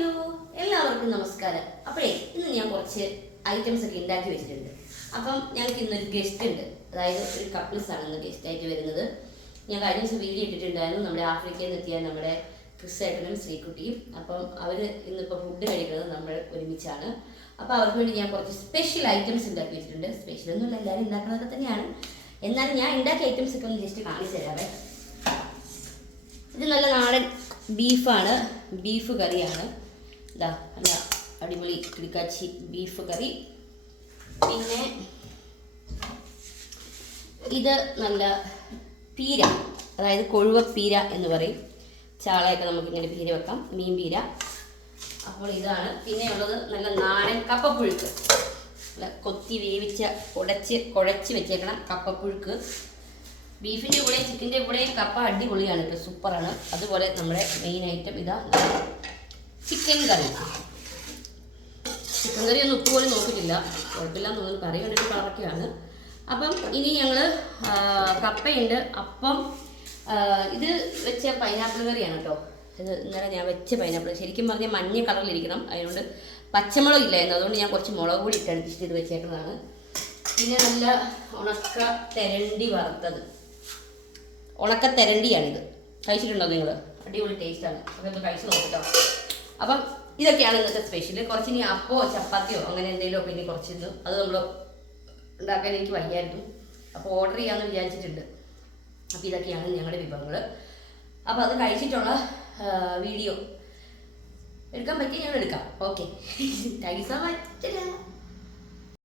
Hello എല്ലാവർക്കും നമസ്കാരം. അപ്പോഴേ ഇന്ന് ഞാൻ കുറച്ച് ഐറ്റംസ് ഒക്കെ ഉണ്ടാക്കി വെച്ചിട്ടുണ്ട്. അപ്പം ഞങ്ങൾക്ക് ഇന്നൊരു ഗസ്റ്റ് ഉണ്ട്. അതായത് ഒരു കപ്പിൾസ് ആണ് ഇന്ന് ഗസ്റ്റ് ആയിട്ട് വരുന്നത്. ഞാൻ കഴിഞ്ഞ ദിവസം വീഡിയോ ഇട്ടിട്ടുണ്ടായിരുന്നു. നമ്മുടെ ആഫ്രിക്കയിൽ നിന്ന് എത്തിയ നമ്മുടെ ക്രിസ്റ്റേട്ടനും ശ്രീകുട്ടിയും. അപ്പം അവർ ഇന്നിപ്പോൾ ഫുഡ് കഴിക്കുന്നത് നമ്മൾ ഒരുമിച്ചാണ്. അപ്പോൾ അവർക്ക് വേണ്ടി ഞാൻ കുറച്ച് സ്പെഷ്യൽ ഐറ്റംസ് ഉണ്ടാക്കി വെച്ചിട്ടുണ്ട്. സ്പെഷ്യൽ ഒന്നുമില്ല എല്ലാവരും ഉണ്ടാക്കുന്നതൊക്കെ തന്നെയാണ്. എന്നാലും ഞാൻ ഉണ്ടാക്കിയ ഐറ്റംസ് ഒക്കെ ഒന്ന് ജസ്റ്റ് കാണിച്ചു തരാവേ. ഇത് നല്ല നാടൻ ബീഫാണ് ബീഫ് കറിയാണ്. നല്ല അടിപൊളി കിടക്കാച്ചി ബീഫ് കറി പിന്നെ ഇത് നല്ല പീര അതായത് കൊഴുവ പീര എന്ന് പറയും. ചാളയൊക്കെ നമുക്ക് ഇങ്ങനെ പീര വെക്കാം മീൻ പീര. അപ്പോൾ ഇതാണ് പിന്നെ ഉള്ളത് നല്ല നാടൻ കപ്പപ്പുഴുക്ക്. നല്ല കൊത്തി വേവിച്ച ഉടച്ച് കുഴച്ച് വെച്ചേക്കണം കപ്പപ്പുഴുക്ക്. ബീഫിന്റെ കൂടെ ചിക്കന്റെ കൂടെ കപ്പ അടിപൊളിയാണ് കേട്ടോ. സൂപ്പറാണ്. അതുപോലെ നമ്മുടെ മെയിൻ ഐറ്റം ഇതാ ചിക്കൻ കറി. ചിക്കൻ കറി ഒന്നും ഉപ്പ് പോലും നോക്കിയിട്ടില്ല. കുഴപ്പമില്ല തോന്നുന്നു. കറി കണ്ടിട്ട് കളറൊക്കെയാണ് അപ്പം ഇനി ഞങ്ങൾ കപ്പയുണ്ട്. അപ്പം ഇത് വെച്ച പൈനാപ്പിൾ കറിയാണ് കേട്ടോ. ഇത് ഇന്നലെ ഞാൻ വെച്ച പൈനാപ്പിൾ ശരിക്കും പറഞ്ഞാൽ മഞ്ഞ കളറിലിരിക്കണം. അതിനോട് പച്ചമുളക് ഇല്ലായിരുന്നു. അതുകൊണ്ട് ഞാൻ കുറച്ച് മുളക് കൂടി ഇട്ട് ഇത് വെച്ചേക്കുന്നതാണ്. പിന്നെ നല്ല ഉണക്ക തെരണ്ടി വറുത്തത്. ഉണക്ക തെരണ്ടിയാണിത്. കഴിച്ചിട്ടുണ്ടോ നിങ്ങൾ അടിപൊളി ടേസ്റ്റാണ് അതൊക്കെ കഴിച്ച് നോക്കിട്ടോ അപ്പം ഇതൊക്കെയാണ് ഇന്നത്തെ സ്പെഷ്യൽ കുറച്ച് ഇനി അപ്പോ ചപ്പാത്തിയോ അങ്ങനെ എന്തെങ്കിലും പിന്നെ കുറച്ചിരുന്നു അത് നമ്മൾ ഉണ്ടാക്കാൻ എനിക്ക് വയ്യായിരുന്നു. അപ്പോൾ ഓർഡർ ചെയ്യാമെന്ന് വിചാരിച്ചിട്ടുണ്ട്. അപ്പോൾ ഇതൊക്കെയാണ് ഞങ്ങളുടെ വിഭവങ്ങൾ അപ്പോൾ അത് കഴിച്ചിട്ടുള്ള വീഡിയോ എടുക്കാൻ പറ്റിയ ഞങ്ങൾ എടുക്കാം. Okay thank you so much